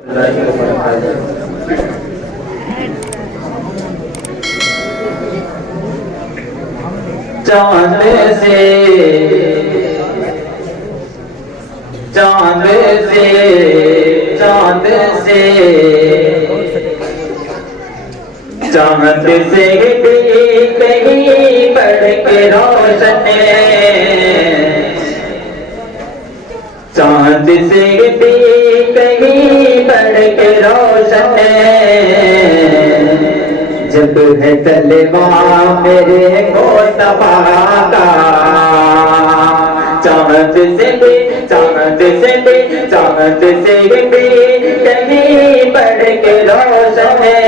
चांद से चांद से चांद से चांद से भी कहीं बढ़ के रोशन है, चांद से भी कहीं बढ़ के रोशन है। जब है तलवा मेरे मुस्तफा का, चांद से भी चांद से भी चांद से भी कहीं बढ़ के रोशन है।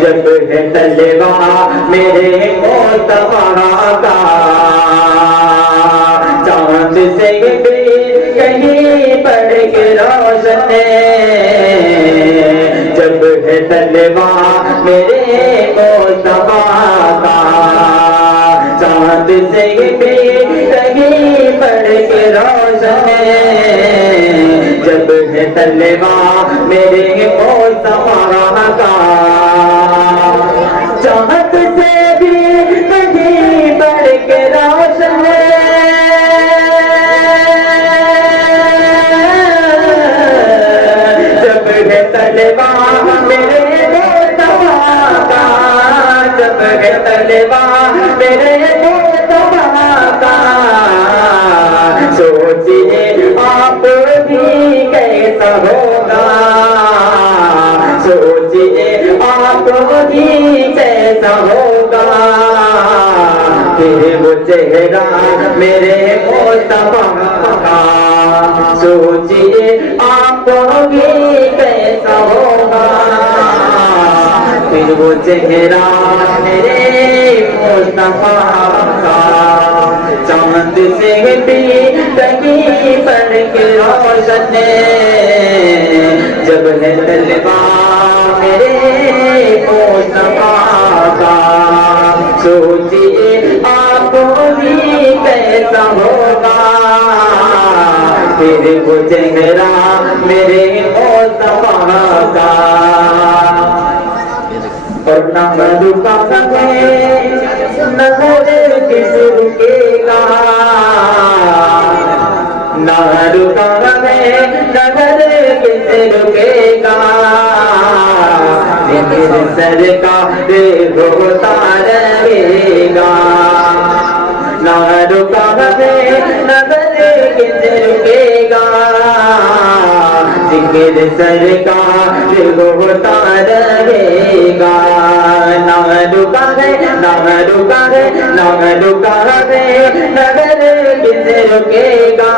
जब है तलवा मेरे मुस्तफा का, चांद से भी कहीं बढ़ के रोशन है। जब है तलवा मेरे मुस्तफा का, चांद से भी कहीं बढ़ के रोशन है। जब है तलवा मेरे मुस्तफा का, चांद से भी कहीं बढ़ के रोशन है। जब है तलवा मेरे मुस्तफा का, जब है तलवा मेरे मुस्तफा का, सोचिए आप भी कैसा होगा, सोचिए आप भी कैसा होगा। फिर वो चेहरा मेरे मुस्तफा का, सोचिए आप भी कैसा होगा। फिर वो चेहरा मेरे मुस्तफा का, चांद से भी कहीं बढ़ के रोशन है। जब है तलवा मेरे मुस्तफा का, सोचिए आप भी कैसा होगा। फिर वो चेहरा मेरे मुस्तफा का, और न रुका नजर किस रुकेगा, न रुका नजर किस रुकेगा। जिक्र सरकार होता रहेगा, न रुका नजर किस रुकेगा। जिक्र सरकार होता रहेगा, न रुका है नजर किस रुकेगा।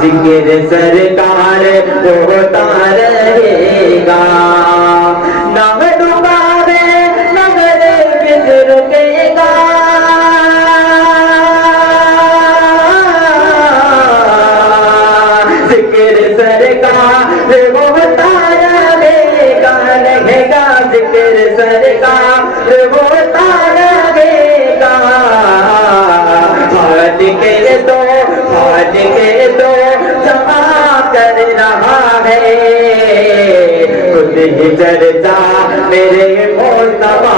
जिक्र सरकार होता रहेगा, न रुका है नजर किस रुकेगा। जिक्र सरकार होता रहेगा, रहेगा जिक्र सरकार होता रहेगा। हाथ के दो जमा कर रहा है, खुद ही चर्चा मेरे मुस्तफा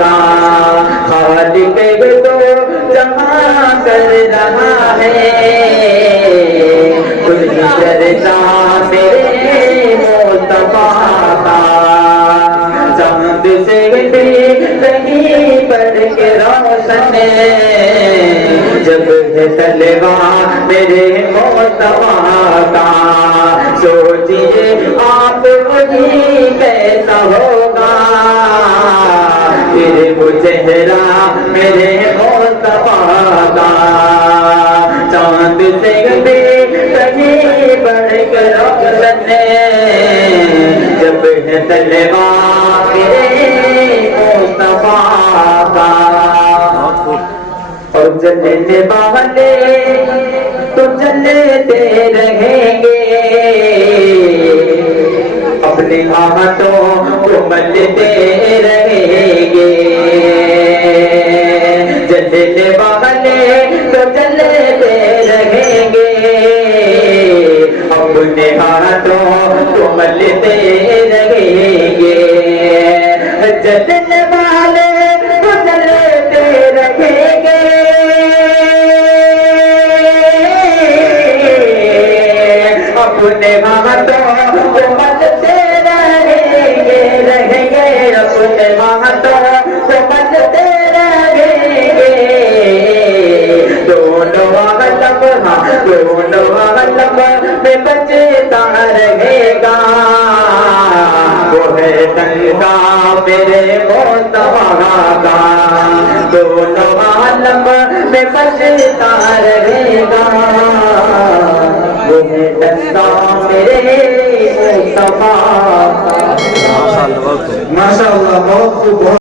का। हाथ के दो जमा कर रहा है, खुद ही चर्चा मेरे मुस्तफा का। चांद से भी कहीं बढ़ के रोशन है। जब है तलवा मेरे मुस्तफा का, सोचिए आप भी कैसा होगा। फिर वो चेहरा मेरे मुस्तफा का, चांद से भी कहीं बढ़ के रोशन है। जब है तलवा मेरे मुस्तफा का, और जलने वाले तो जलते रहेंगे, अपने हाथों को मलते रहेंगे। जलने वाले तो जलते रहेंगे, اپنے ہاتھوں کو ملتے رہیں گے جلنے والے کو جلتے رہیں گے اپنے ہاتھوں کو ملتے رہیں گے اپنے ہاتھوں کو ملتے رہیں گے دونوں عالم میں بچتا رہے گا وہ ہے تنگا میرے مصطفیٰ کا دونوں عالم میں بچتا رہے گا وہ ہے تنگا میرے مصطفیٰ کا۔ ماشاءاللہ بہت خوب